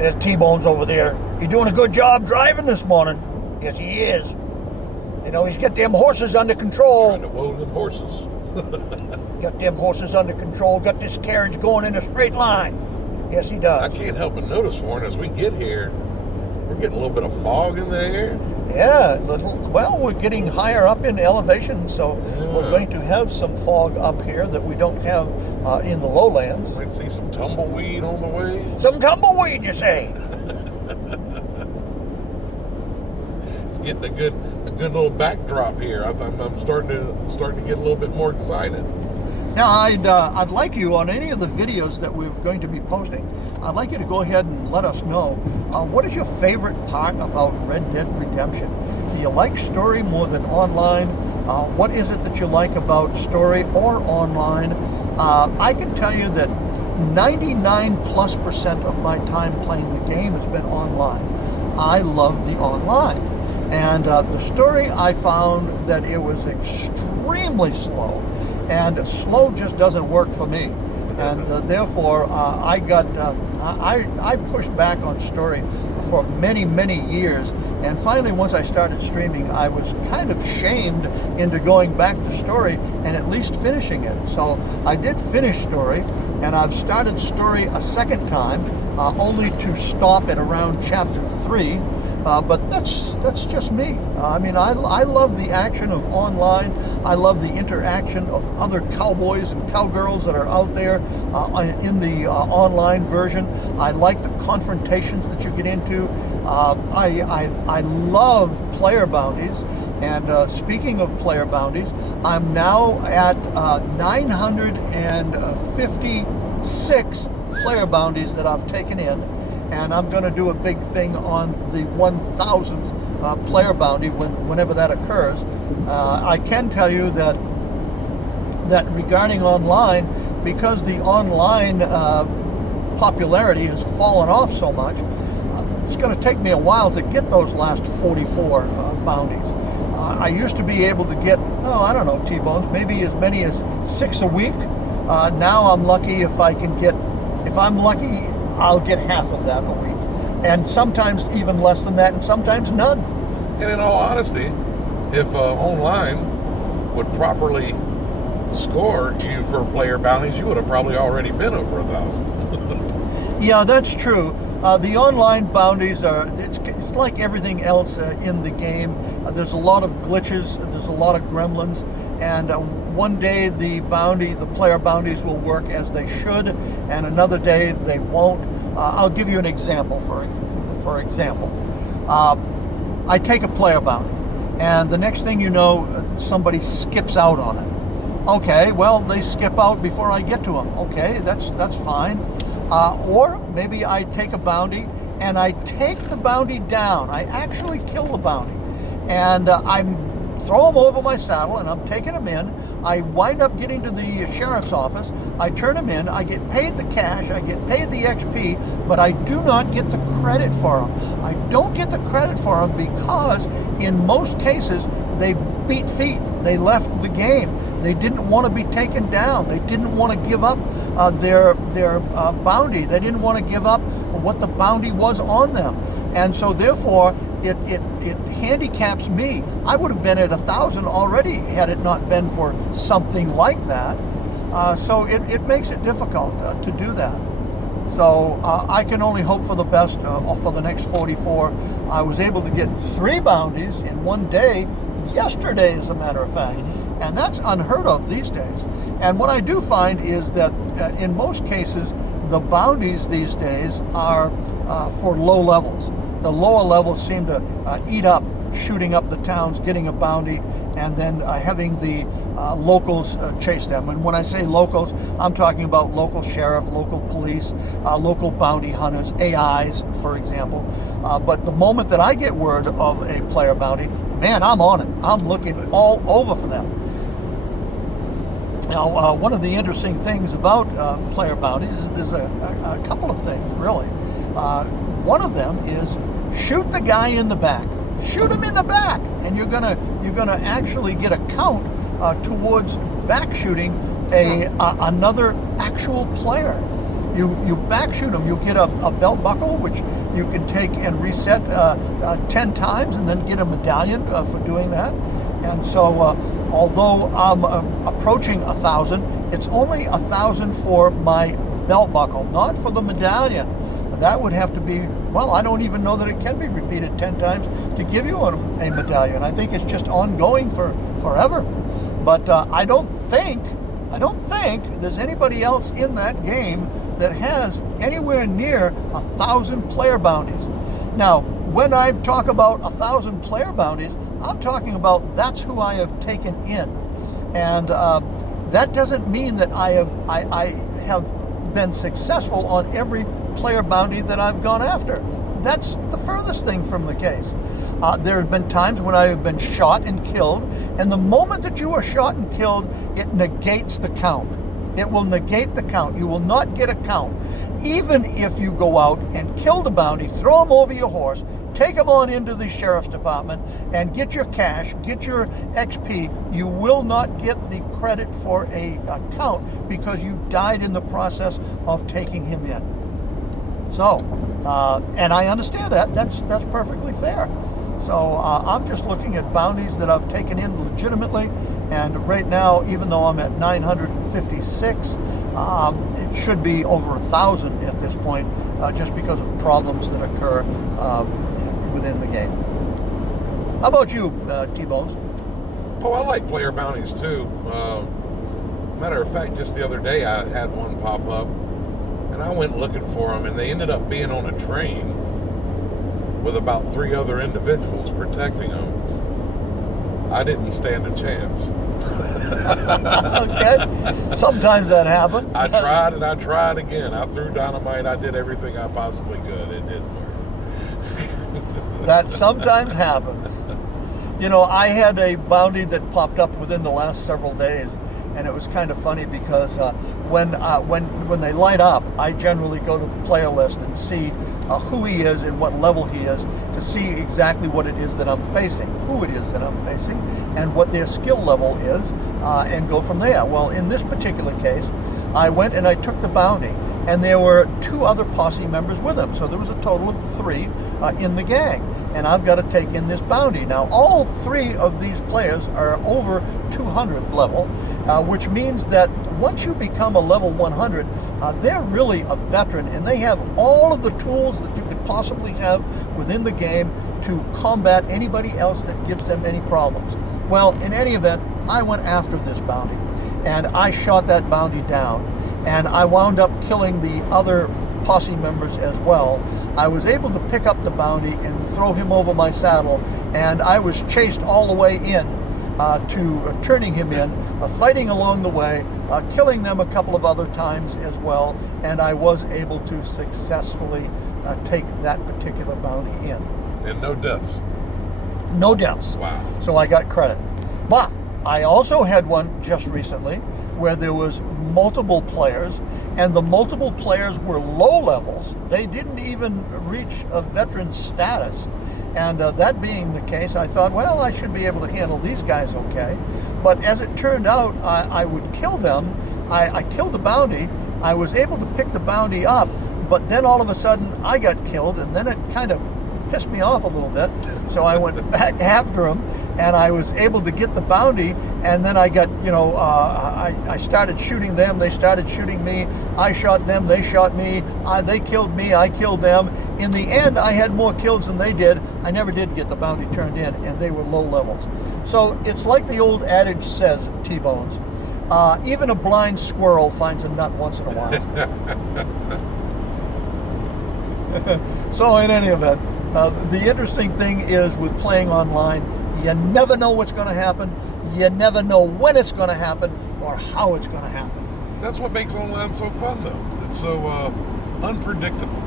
There's T-Bones over there. He's doing a good job driving this morning. Yes, he is. You know, he's got them horses under control. Trying to woo them horses. Got them horses under control. Got this carriage going in a straight line. Yes, he does. I can't help but notice, Warren, as we get here, we're getting a little bit of fog in the air. Yeah, well, we're getting higher up in elevation, so Yeah. we're going to have some fog up here that we don't have in the lowlands. I can see some tumbleweed on the way. Some tumbleweed, you say? It's getting a good little backdrop here. I'm starting to get a little bit more excited. Now, I'd like you, on any of the videos that we're going to be posting, I'd like you to go ahead and let us know, what is your favorite part about Red Dead Redemption? Do you like story more than online? What is it that you like about story or online? I can tell you that 99+% of my time playing the game has been online. I love the online. And the story, I found that it was extremely slow. And slow just doesn't work for me, and therefore I pushed back on story for many years. And finally, once I started streaming, I was kind of shamed into going back to story and at least finishing it. So I did finish story, and I've started story a second time, only to stop at around chapter 3. But that's just me. I mean, I love the action of online. I love the interaction of other cowboys and cowgirls that are out there in the online version. I like the confrontations that you get into. I love player bounties. And speaking of player bounties, I'm now at 956 player bounties that I've taken in. And I'm going to do a big thing on the 1,000th player bounty whenever that occurs. I can tell you that regarding online, because the online popularity has fallen off so much, it's going to take me a while to get those last 44 bounties. I used to be able to get, I don't know, T-Bones, maybe as many as 6 a week. Now I'm lucky if I'm lucky, I'll get half of that a week, and sometimes even less than that, and sometimes none. And in all honesty, if online would properly score you for player bounties, you would have probably already been over 1,000. Yeah, that's true. The online bounties it's like everything else in the game. There's a lot of glitches, there's a lot of gremlins, and one day the player bounties will work as they should, and another day they won't. I'll give you an example. For example, I take a player bounty, and the next thing you know, somebody skips out on it. Okay, well, they skip out before I get to them. Okay, that's fine. Or maybe I take a bounty and I take the bounty down. I actually kill the bounty, and I'm throw them over my saddle, and I'm taking them in. I wind up getting to the sheriff's office. I turn them in. I get paid the cash. I get paid the XP, but I do not get the credit for them. I don't get the credit for them because in most cases they beat feet. They left the game. They didn't want to be taken down. They didn't want to give up their bounty. They didn't want to give up what the bounty was on them. And so therefore, it handicaps me. I would have been at 1,000 already had it not been for something like that. So it makes it difficult to do that. So I can only hope for the best for the next 44. I was able to get 3 bounties in one day, yesterday as a matter of fact. And that's unheard of these days. And what I do find is that in most cases, the bounties these days are for low levels. The lower levels seem to eat up shooting up the towns, getting a bounty, and then having the locals chase them. And when I say locals, I'm talking about local sheriff, local police, local bounty hunters, AIs, for example. But the moment that I get word of a player bounty, man, I'm on it. I'm looking all over for them. Now, one of the interesting things about player bounties is there's a couple of things, really. One of them is shoot the guy in the back. Shoot him in the back, and you're gonna actually get a count towards back shooting another actual player. You back shoot them. You get a belt buckle, which you can take and reset 10 times and then get a medallion for doing that. And so although I'm approaching 1,000, it's only 1,000 for my belt buckle, not for the medallion. That would have to be, well, I don't even know that it can be repeated 10 times to give you a medallion. I think it's just ongoing for forever. But I don't think there's anybody else in that game that has anywhere near 1,000 player bounties. Now, when I talk about 1,000 player bounties, I'm talking about that's who I have taken in. And that doesn't mean that I have been successful on every player bounty that I've gone after. That's the furthest thing from the case. There have been times when I have been shot and killed, and the moment that you are shot and killed, it negates the count. It will negate the count. You will not get a count. Even if you go out and kill the bounty, throw him over your horse, take him on into the sheriff's department, and get your cash, get your XP, you will not get the credit for a count because you died in the process of taking him in. So, and I understand that. That's perfectly fair. So I'm just looking at bounties that I've taken in legitimately, and right now, even though I'm at 956, it should be over 1,000 at this point, just because of problems that occur within the game. How about you, T-Bones? Oh, I like player bounties too. Matter of fact, just the other day I had one pop up, and I went looking for them, and they ended up being on a train with about 3 other individuals protecting them. I didn't stand a chance. Okay. Sometimes that happens. I tried and I tried again. I threw dynamite. I did everything I possibly could. It didn't work. That sometimes happens. You know, I had a bounty that popped up within the last several days, and it was kind of funny because when they light up, I generally go to the player list and see who he is and what level he is to see exactly what it is that I'm facing, who it is that I'm facing, and what their skill level is, and go from there. Well, in this particular case, I went and I took the bounty, and there were 2 other posse members with him, so there was a total of 3 in the gang, and I've got to take in this bounty. Now, all 3 of these players are over 200 level, which means that once you become a level 100, they're really a veteran, and they have all of the tools that you could possibly have within the game to combat anybody else that gives them any problems. Well, in any event, I went after this bounty, and I shot that bounty down, and I wound up killing the other posse members as well. I was able to pick up the bounty and throw him over my saddle, and I was chased all the way in to turning him in, fighting along the way, killing them a couple of other times as well, and I was able to successfully take that particular bounty in. And no deaths. No deaths. Wow. So I got credit. But I also had one just recently where there was multiple players, and the multiple players were low levels. They didn't even reach a veteran status. And that being the case, I thought, well, I should be able to handle these guys okay. But as it turned out, I would kill them. I killed the bounty. I was able to pick the bounty up, but then all of a sudden I got killed, and then it kind of pissed me off a little bit. So I went back after him, and I was able to get the bounty, and then I got, I started shooting them, they started shooting me, I shot them, they shot me, they killed me, I killed them. In the end, I had more kills than they did. I never did get the bounty turned in, and they were low levels. So it's like the old adage says, T-Bones, even a blind squirrel finds a nut once in a while. So in any event, the interesting thing is with playing online, you never know what's going to happen. You never know when it's going to happen or how it's going to happen. That's what makes online so fun, though. It's so unpredictable.